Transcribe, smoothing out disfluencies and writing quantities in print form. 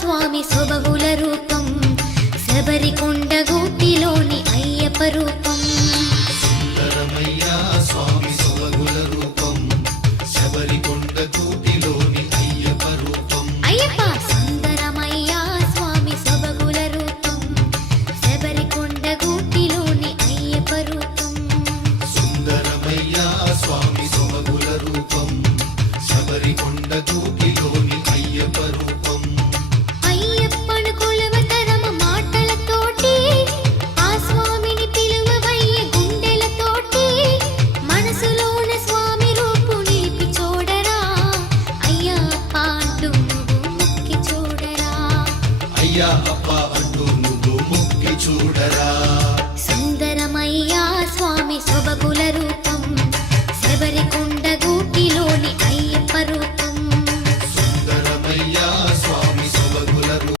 స్వామి సొబగుల రూపం శబరికొండ గూటిలోని అయ్యప్ప రూపం సుందరమయ్యా స్వామి సొబగుల రూపం శబరికొండ గూటిలోని అయ్యప్ప రూపం అయ్యప్ప సుందరమయ్యా స్వామి సొబగుల రూపం శబరికొండ గూటిలోని అయ్యప్ప రూపం సుందరమయ్యా స్వామి సొబగుల రూపం శబరికొండ గూటిలోని అయ్యప్ప రూపం అయ్యప్పను కొలవతరమ మాటలతోటి ఆ స్వామిని పిలువవయ్య గుండెలతోటి మనసులోన స్వామి రూపు నిలిపి చూడరా అయ్యప్ప అంటూ నువ్వు మొక్కి చూడరా అయ్యా అప్ప అంటూ నువ్వు మొక్కి చూడరా